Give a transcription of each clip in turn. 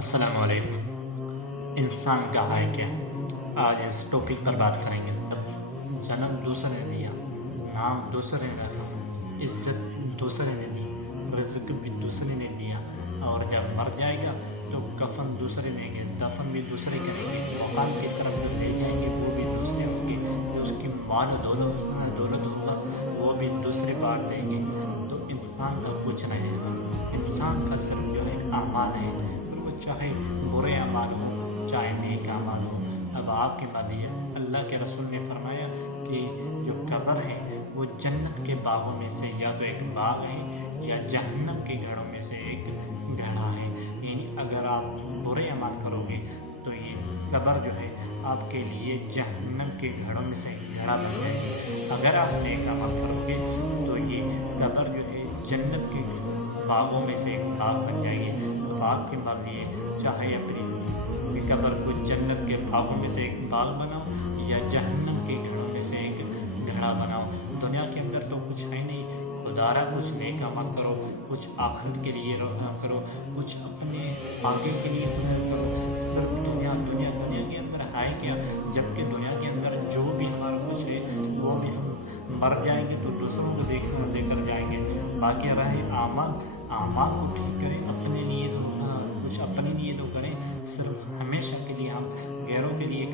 السلام علیکم۔ انسان کہا ہے کیا؟ آج اس ٹاپک پر بات کریں گے۔ جنم دوسرے نے دیا، نام دوسرے نے رکھا، عزت دوسرے نے دی، رزق بھی دوسرے نے دیا، اور جب مر جائے گا تو کفن دوسرے دیں گے، دفن بھی دوسرے کریں گے، مقام کی طرف جو لے جائیں گے وہ بھی دوسرے ہوں گے، اس کی مال و دولت ہوگا وہ بھی دوسرے بانٹ دیں گے۔ تو انسان کا کچھ نہیں ہوگا، انسان کا صرف جو ہے اعمال ہے، وہ چاہے برے اعمال ہوں چاہے نیک اعمال ہوں۔ اب آپ کی مرضی ہے۔ اللہ کے رسول نے فرمایا کہ جو قبر ہے وہ جنت کے باغوں میں سے یا تو ایک باغ ہے یا جہنم کے گھڑوں میں سے ایک گھڑا ہے، یعنی اگر آپ برے عمل کرو گے تو یہ قبر جو ہے آپ کے لیے جہنم کے گھڑوں میں سے ایک گھڑا بن جائے گی، اگر آپ نیک عمل کرو گے تو یہ قبر جو ہے جنت کے باغوں میں سے ایک باغ بن جائے گی۔ اب آپ کی مرضی ہے، چاہے اپنی قبر کو جنت کے باغوں میں سے ایک باغ بناؤ یا جہنم کے گھڑوں میں سے ایک گھڑا بناؤ۔ دنیا کے اندر تو کچھ ہے نہیں، خدارہ کچھ نیک عمل کرو، کچھ آخرت کے لیے کرو، کچھ اپنے آگے کے لیے کرو۔ صرف دنیا دنیا دنیا کے اندر ہے کیا؟ جبکہ دنیا کے اندر جو بھی ہمارا کچھ ہے وہ بھی ہم مر جائیں گے تو دوسروں کو دے کر جائیں گے۔ باقی رہے اعمال، اعمال کو ٹھیک کریں، اپنے لیے تو کچھ اپنے لیے تو کریں، صرف ہمیشہ کے لیے ہم غیروں کے لیے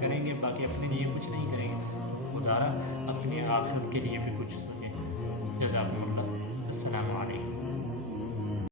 کریں گے، باقی اپنے لیے کچھ نہیں کریں گے۔ خدا را اپنے آخرت کے لیے بھی کچھ سوچیں۔ جزاکم اللہ۔